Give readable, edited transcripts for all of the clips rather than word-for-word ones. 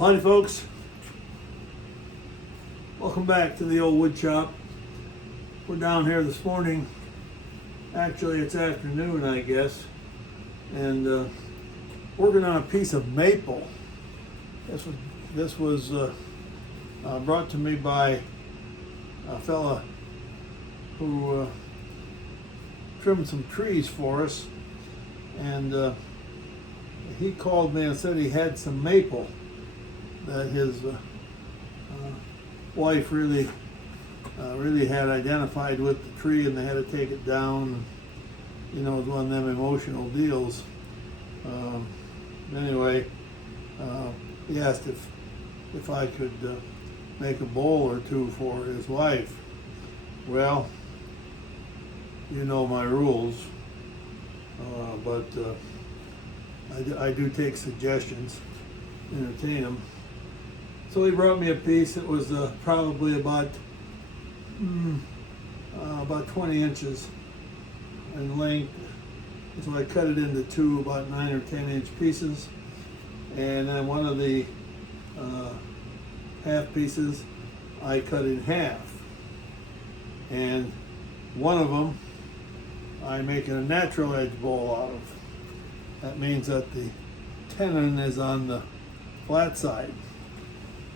Well, howdy folks, welcome back to the old wood shop. We're down here this morning, actually it's afternoon I guess, and working on a piece of maple. This was brought to me by a fella who trimmed some trees for us, and he called me and said he had some maple that his wife really had identified with the tree, and they had to take it down. You know, it was one of them emotional deals. Anyway, he asked if I could make a bowl or two for his wife. Well, you know my rules, but I do take suggestions, entertain them. So he brought me a piece that was probably about 20 inches in length. So I cut it into two about 9 or 10 inch pieces, and then one of the half pieces I cut in half, and one of them I make a natural edge bowl out of. That means that the tenon is on the flat side.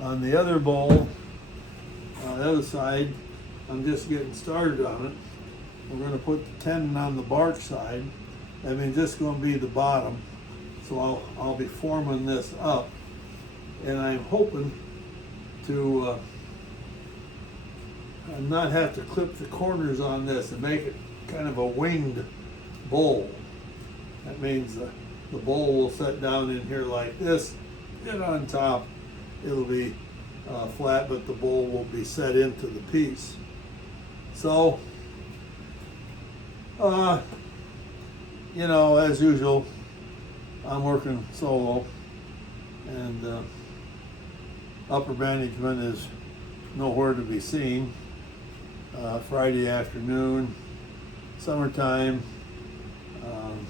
On the other bowl, on the other side, I'm just getting started on it. We're going to put the tenon on the bark side. That means this is going to be the bottom. So I'll be forming this up, and I'm hoping to not have to clip the corners on this and make it kind of a winged bowl. That means the bowl will set down in here like this, and on top it'll be flat, but the bowl will be set into the piece. So, you know, as usual, I'm working solo, and upper management is nowhere to be seen. Friday afternoon, summertime, and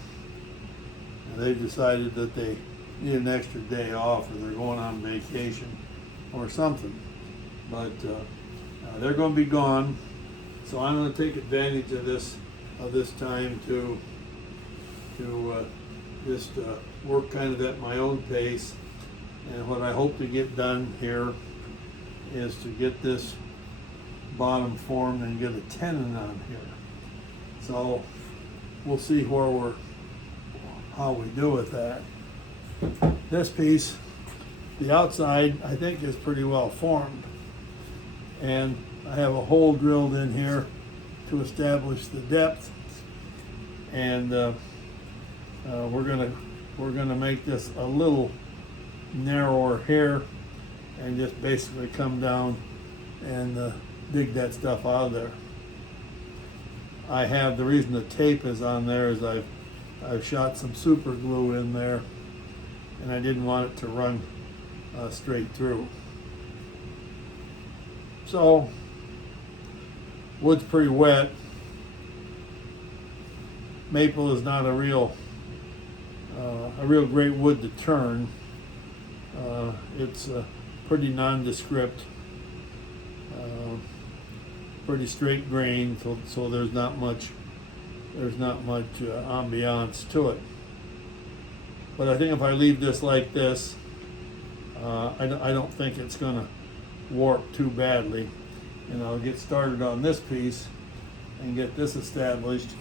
they decided that they need an extra day off, or they're going on vacation or something. But they're going to be gone, so I'm going to take advantage of this time to just work kind of at my own pace. And what I hope to get done here is to get this bottom formed and get a tenon on here. So we'll see how we do with that. This piece, the outside, I think is pretty well formed, and I have a hole drilled in here to establish the depth, and we're gonna make this a little narrower here, and just basically come down and dig that stuff out of there. The reason the tape is on there is I've shot some super glue in there, and I didn't want it to run straight through. So wood's pretty wet. Maple is not a real great wood to turn. It's pretty nondescript, pretty straight grain, so there's not much ambiance to it. But I think if I leave this like this, I don't think it's going to warp too badly. And I'll get started on this piece and get this established,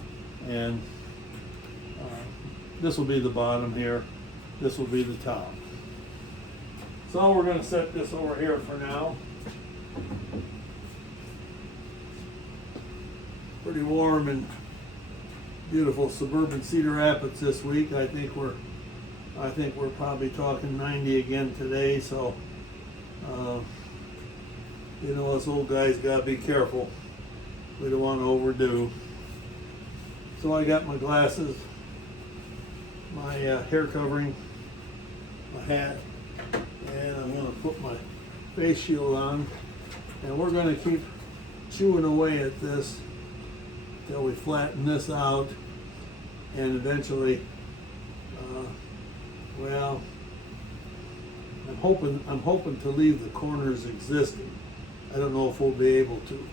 and this will be the bottom here, this will be the top. So we're going to set this over here for now. Pretty warm and beautiful suburban Cedar Rapids this week. I think we're probably talking 90 again today, so you know, us old guys gotta be careful. We don't want to overdo. So I got my glasses, my hair covering, my hat, and I'm gonna put my face shield on, and we're gonna keep chewing away at this till we flatten this out, and eventually, well, I'm I'm hoping to leave the corners existing. I don't know if we'll be able to.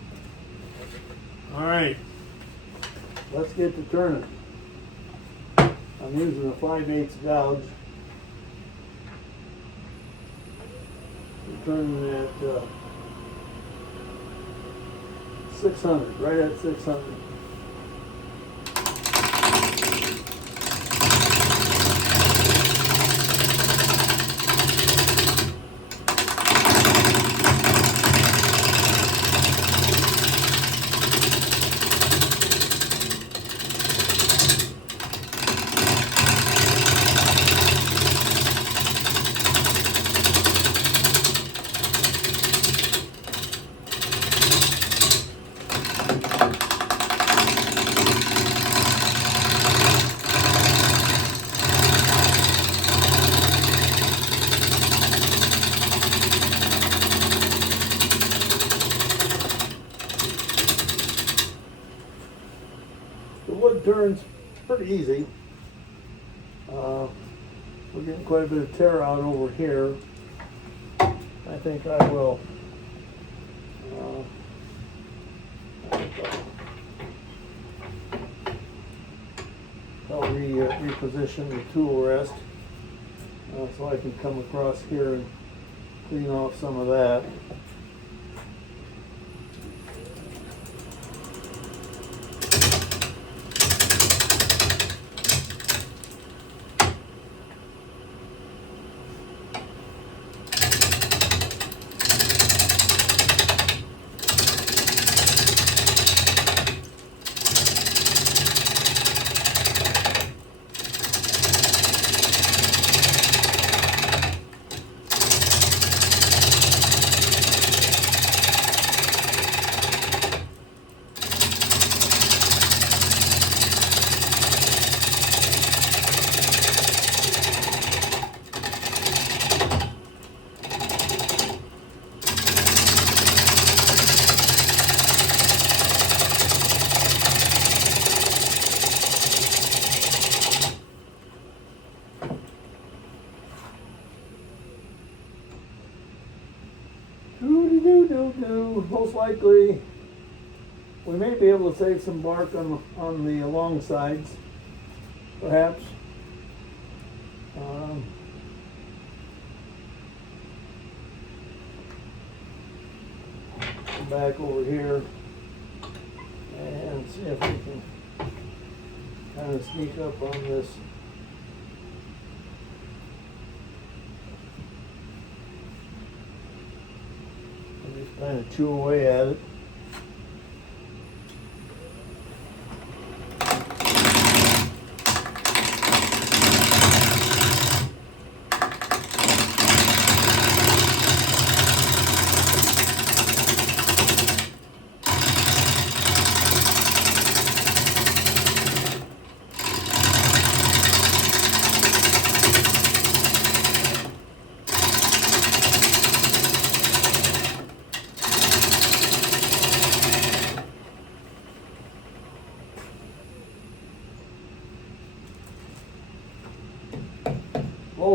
All right, let's get to turning. I'm using a 5/8 gouge. We're turning at 600, right at 600. The wood turns pretty easy. We're getting quite a bit of tear out over here. I think I will I'll reposition the tool rest so I can come across here and clean off some of that. Most likely, we may be able to save some bark on the long sides, perhaps. Come back over here and see if we can kind of sneak up on this. Just kind of chew away at it.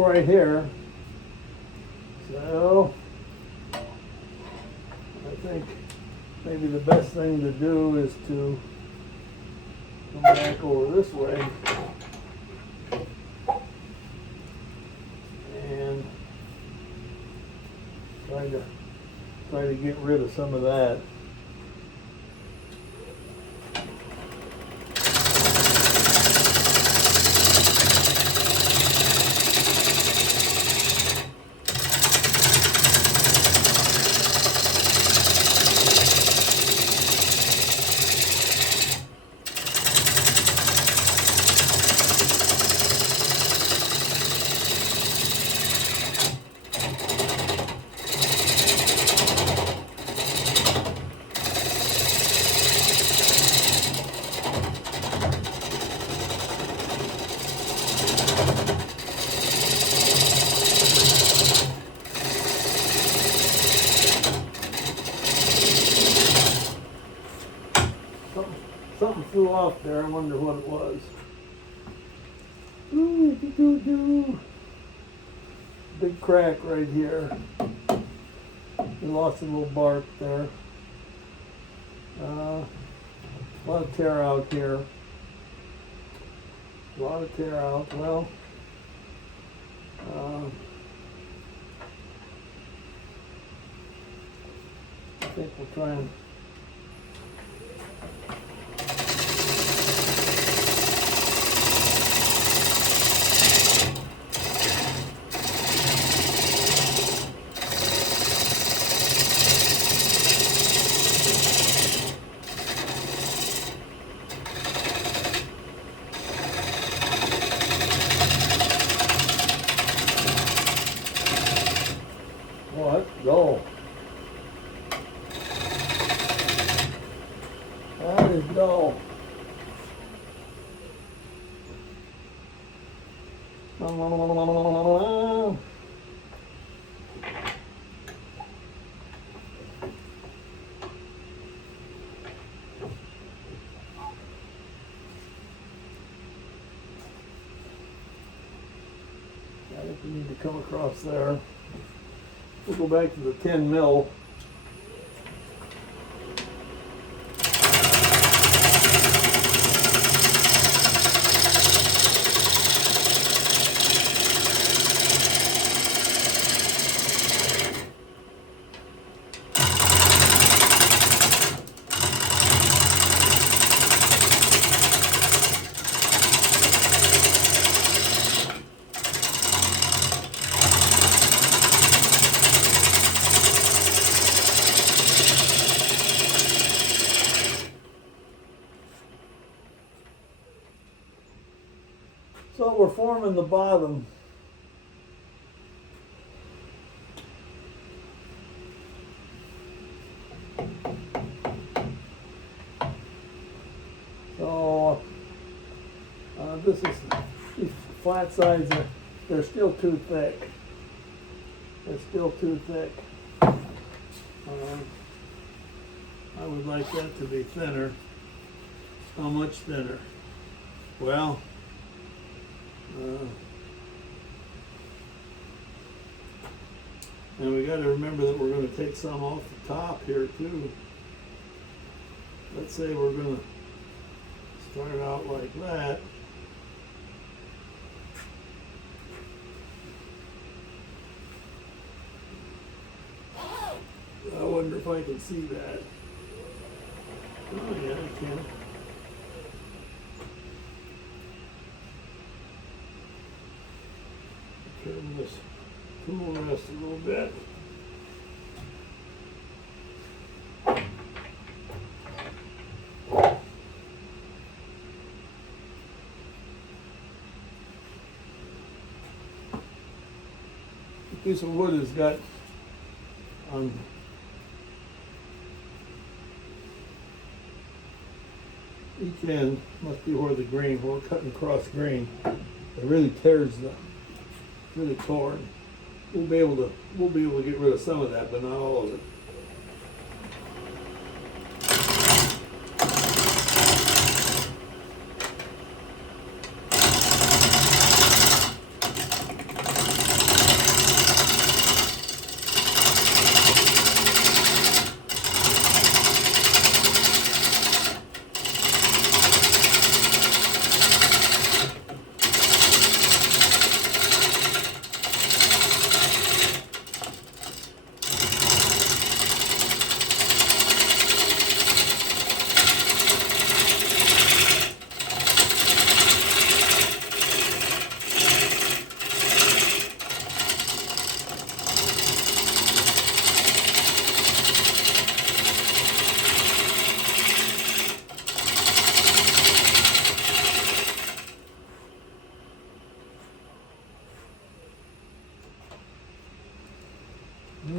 Right here. So I think maybe the best thing to do is to come back over this way and try to get rid of some of that. Something flew off there. I wonder what it was. big crack right here. We lost a little bark there. A lot of tear out here. A lot of tear out. Well, I think we'll try and go. That is dull. I think we need to come across there. We'll go back to the 10 mil. So we're forming the bottom. So these flat sides they're still too thick. They're still too thick. I would like that to be thinner. How much thinner? Well, and we got to remember that we're going to take some off the top here too. Let's say we're going to start out like that. I wonder if I can see that. Oh yeah, I can. Turn this tool rest a little bit. The piece of wood has got each end must be where the grain, where we're cutting across grain. It really tears the really torn. We'll be able to get rid of some of that, but not all of it. I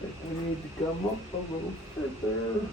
think we need to come up a little further.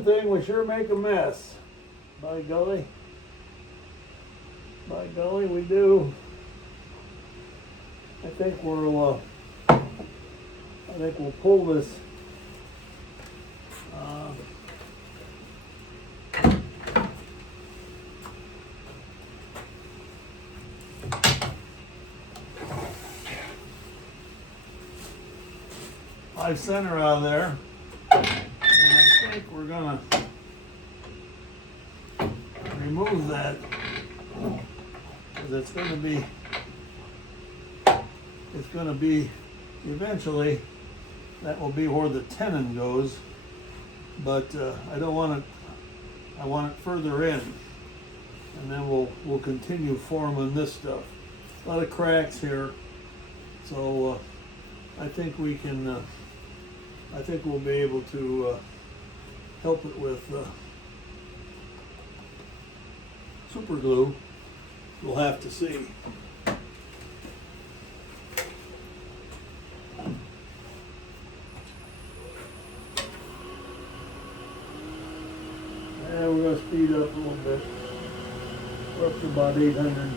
one thing, we sure make a mess. By golly. By golly, we do. I think we'll pull this. High center out of there, and I think we're gonna remove that, because it's gonna be eventually that will be where the tenon goes, but I don't want it. I want it further in, and then we'll continue forming this stuff. A lot of cracks here, so I think we can. I think we'll be able to help it with super glue. We'll have to see. Yeah, we're going to speed up a little bit. We're up to about 800.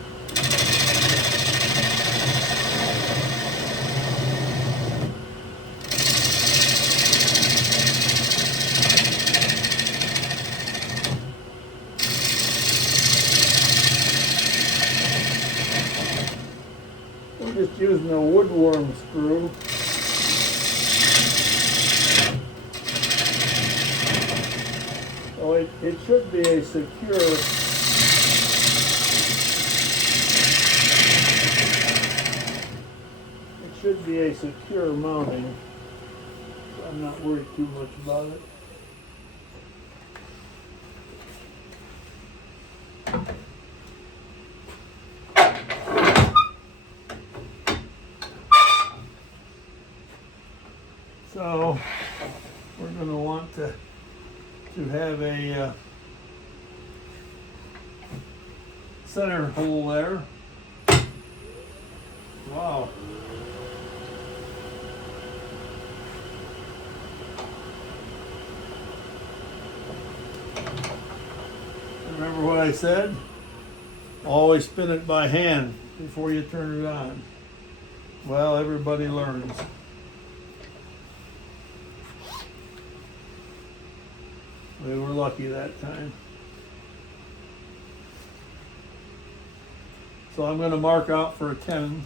Just using a wood worm screw. So it should be a secure. It should be a secure mounting. So I'm not worried too much about it. So we're going to want to have a center hole there. Wow. Remember what I said? Always spin it by hand before you turn it on. Well, everybody learns. We were lucky that time. So I'm going to mark out for a tenon.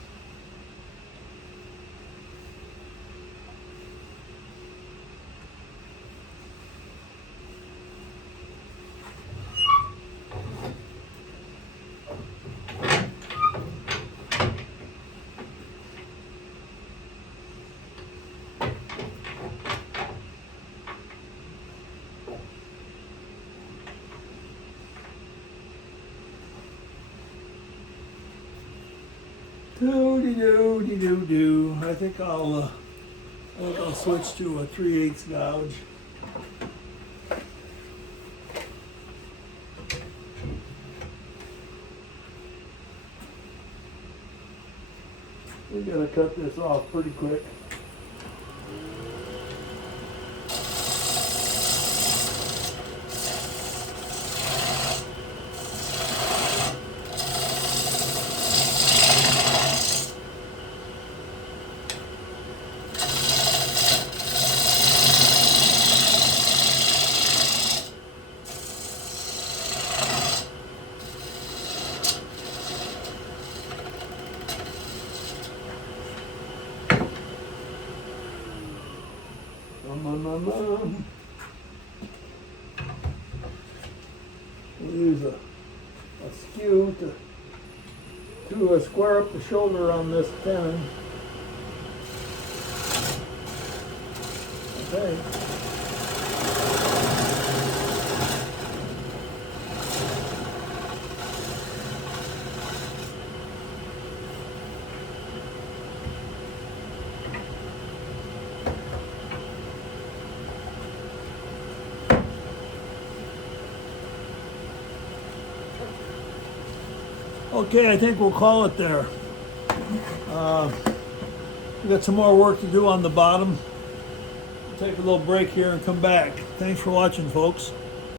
Do. I think I'll switch to a 3/8 gouge. We gotta cut this off pretty quick. We'll use a skew to square up the shoulder on this tenon. Okay. Okay, I think we'll call it there. We got some more work to do on the bottom. take a little break here and come back. Thanks for watching, folks.